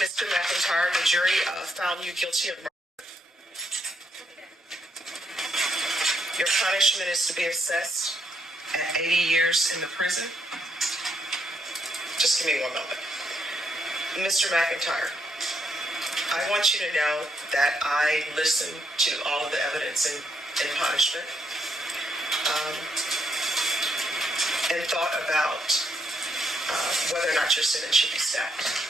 Mr. McIntyre, the jury found you guilty of murder. Your punishment is to be assessed at 80 years in the prison. Just give me one moment. Mr. McIntyre, I want you to know that I listened to all of the evidence in punishment and thought about whether or not your sentence should be stacked.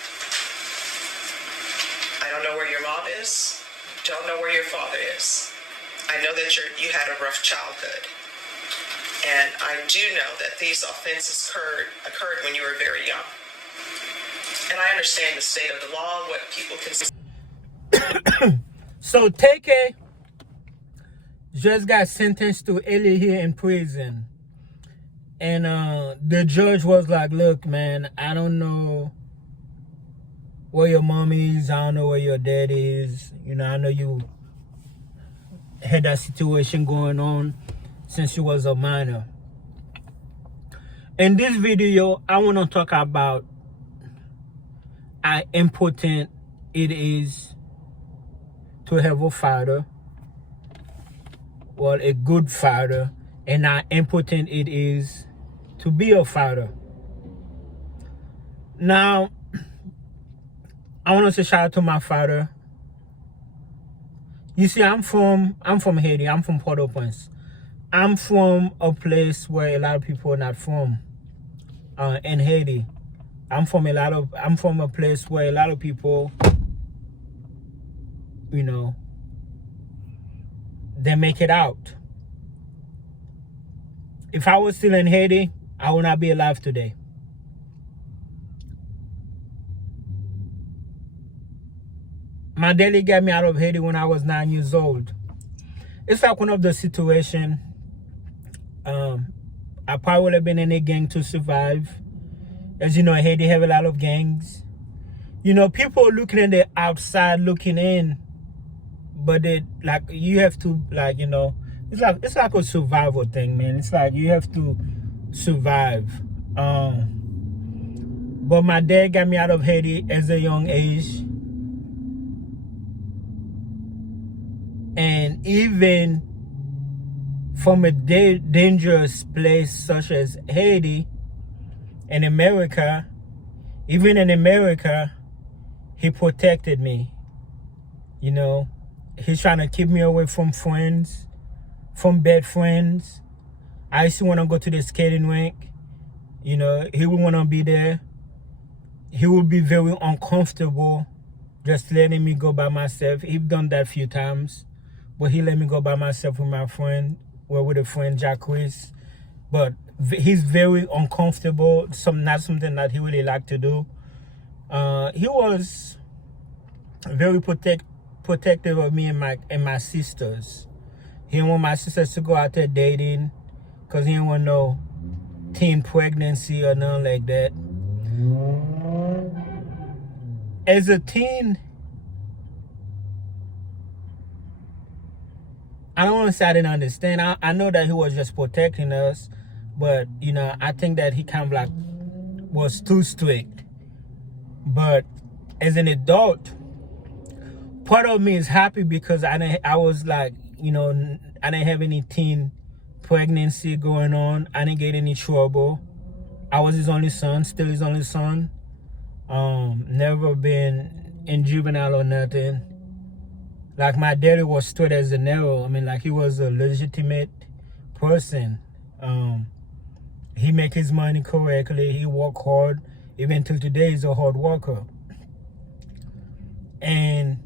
I don't know where your mom is, don't know where your father is. I know that you had a rough childhood. And I do know that these offenses occurred when you were very young. And I understand the state of the law, what people can... So Teke just got sentenced to 80 years in prison. And the judge was like, look, man, I don't know where your mom is. I don't know where your dad is. You know, I know you had that situation going on since you was a minor. In this video, I want to talk about how important it is to have a father, well, a good father, and how important it is to be a father. Now, I want to say shout out to my father. You see, I'm from Haiti. I'm from Port-au-Prince. I'm from a place where a lot of people are not from. In Haiti, I'm from a place where a lot of people, you know, they make it out. If I was still in Haiti, I would not be alive today. My daddy got me out of Haiti when I was 9 years old. It's like one of the situations. I probably would have been in a gang to survive. As you know, Haiti have a lot of gangs. You know, people looking at the outside looking in, but they like you have to like, you know, it's like a survival thing, man. It's like you have to survive. But my dad got me out of Haiti as a young age. And even from a dangerous place such as Haiti, in America, even in America, he protected me. You know, he's trying to keep me away from friends, from bad friends. I used to want to go to the skating rink. You know, he would want to be there. He would be very uncomfortable just letting me go by myself. He's done that a few times. But he let me go by myself with my friend, well, with a friend, Jacques. But he's very uncomfortable, not something that he really liked to do. He was very protective of me and my sisters. He didn't want my sisters to go out there dating because he didn't want no teen pregnancy or nothing like that. As a teen, I don't want to say I didn't understand. I know that he was just protecting us, but, you know, I think that he kind of like was too strict. But as an adult, part of me is happy because I was like, you know, I didn't have any teen pregnancy going on. I didn't get any trouble. I was his only son, still his only son. Never been in juvenile or nothing. Like, my daddy was straight as an arrow. I mean, like, he was a legitimate person. He make his money correctly. He work hard. Even till today, he's a hard worker. And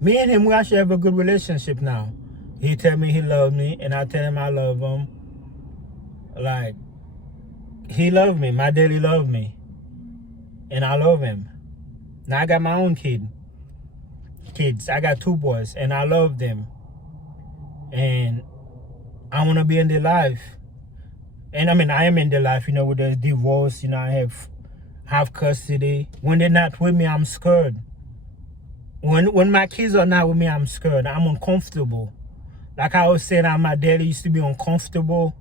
me and him, we actually have a good relationship now. He tell me he love me, and I tell him I love him. Like, he love me. My daddy love me. And I love him. Now I got my own kids. I got 2 boys, and I love them. And I want to be in their life. And I mean, I am in their life, you know, with the divorce, you know, I have custody. When they're not with me, I'm scared. When my kids are not with me, I'm scared. I'm uncomfortable. Like I was saying, my daddy used to be uncomfortable,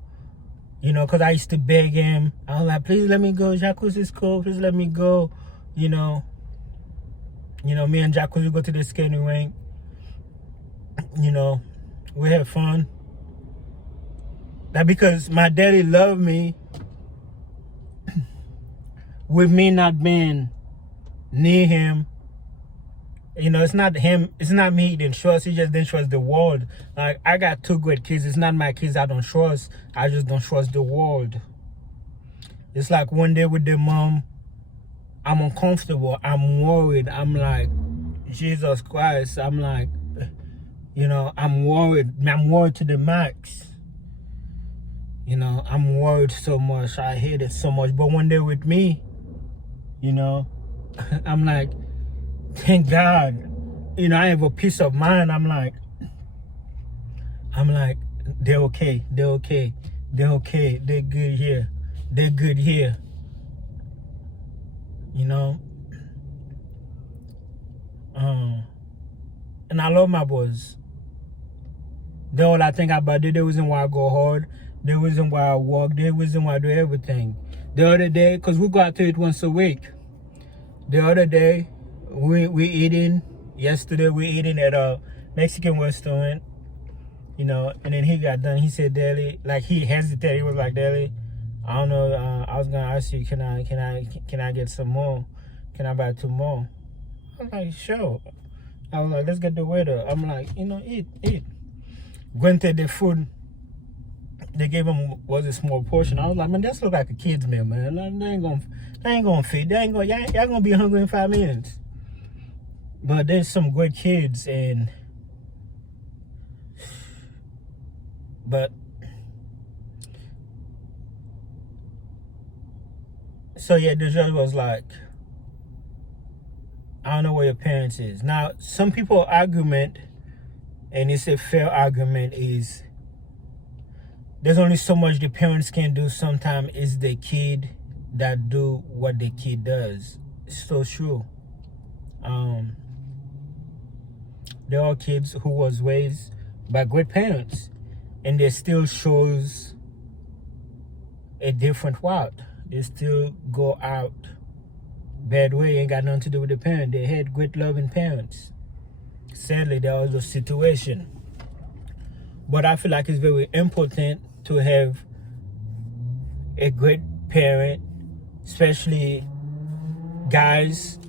you know, because I used to beg him. I was like, please let me go. Jacques is cool. Please let me go, you know. You know, me and Jack, we go to the skating rink. You know, we have fun. That because my daddy loved me with me not being near him. You know, it's not him, it's not me he didn't trust, he just didn't trust the world. Like, I got 2 great kids. It's not my kids I don't trust. I just don't trust the world. It's like one day with the mom, I'm uncomfortable. I'm worried. I'm like, Jesus Christ. I'm like, you know, I'm worried. I'm worried to the max. You know, I'm worried so much. I hate it so much. But one day with me, you know, I'm like, thank God. You know, I have a peace of mind. I'm like, they're okay. They're okay. They're okay. They're good here. They're good here. You know? And I love my boys. They're all I think about. They're the reason why I go hard. They're the reason why I walk. They're the reason why I do everything. The other day, because we go out to eat once a week. The other day, we eating. Yesterday, we eating at a Mexican restaurant. You know, and then he got done. He said, Daly, like he hesitated. He was like, Daly, I don't know. I was gonna ask you, can I get some more? Can I buy 2 more? I'm like, sure. I was like, let's get the waiter. I'm like, you know, eat. Went to the food. They gave him was a small portion. I was like, man, this look like a kid's meal, man. They ain't gonna feed. Y'all gonna be hungry in 5 minutes. But there's some good kids but so yeah, the judge was like, I don't know where your parents is. Now, some people argument, and it's a fair argument, is there's only so much the parents can do. Sometimes it's the kid that do what the kid does. It's so true. There are kids who was raised by great parents, and they still shows a different route. They still go out bad way. Ain't got nothing to do with the parent. They had great loving parents. Sadly, there was a situation. But I feel like it's very important to have a great parent, especially guys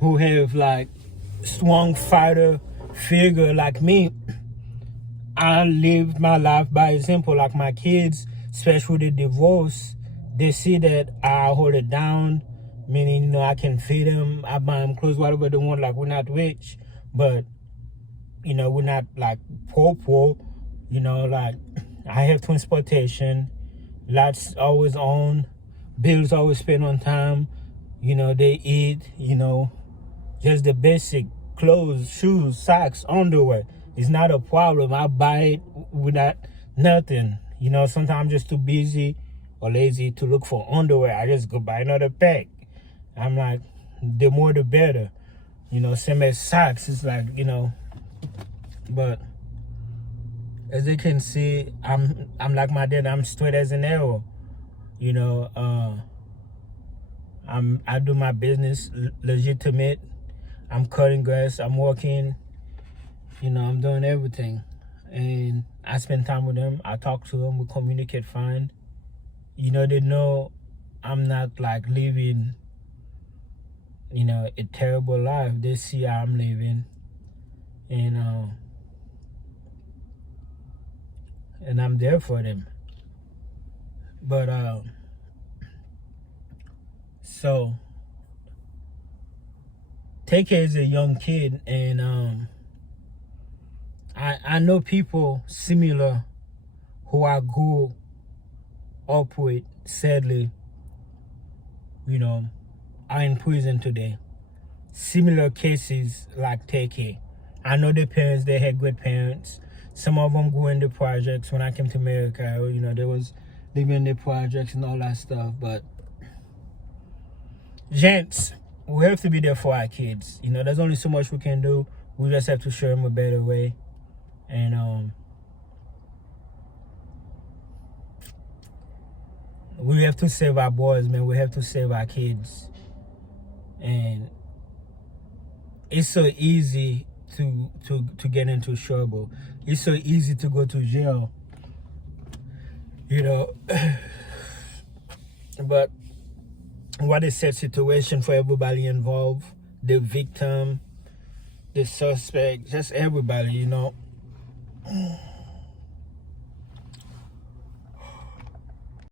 who have like strong fighter figure like me. I lived my life by example. Like my kids, especially the divorce, they see that I hold it down, meaning, you know, I can feed them, I buy them clothes, whatever they want. Like, we're not rich, but, you know, we're not like poor. You know, like, I have transportation, lots always on, bills always paid on time. You know, they eat, you know, just the basic clothes, shoes, socks, underwear. It's not a problem. I buy it without nothing. You know, sometimes I'm just too busy or lazy to look for underwear. I just go buy another pack. I'm like, the more the better. You know, same as socks. It's like, you know, but as you can see, I'm like my dad. I'm straight as an arrow. You know, I do my business legitimate. I'm cutting grass. I'm working. You know, I'm doing everything. And I spend time with them. I talk to them. We communicate fine. You know, they know I'm not like living, you know, a terrible life. They see how I'm living. And I'm there for them. But so TK is a young kid, and I know people similar who I grew up with, sadly, you know, are in prison today. Similar cases like TK. I know their parents, they had good parents. Some of them grew in the projects. When I came to America, you know, they was living in the projects and all that stuff. But gents, we have to be there for our kids. You know, there's only so much we can do. We just have to show them a better way. And we have to save our boys, man. We have to save our kids. And it's so easy to get into trouble. It's so easy to go to jail. You know, but what a sad situation for everybody involved, the victim, the suspect, just everybody, you know.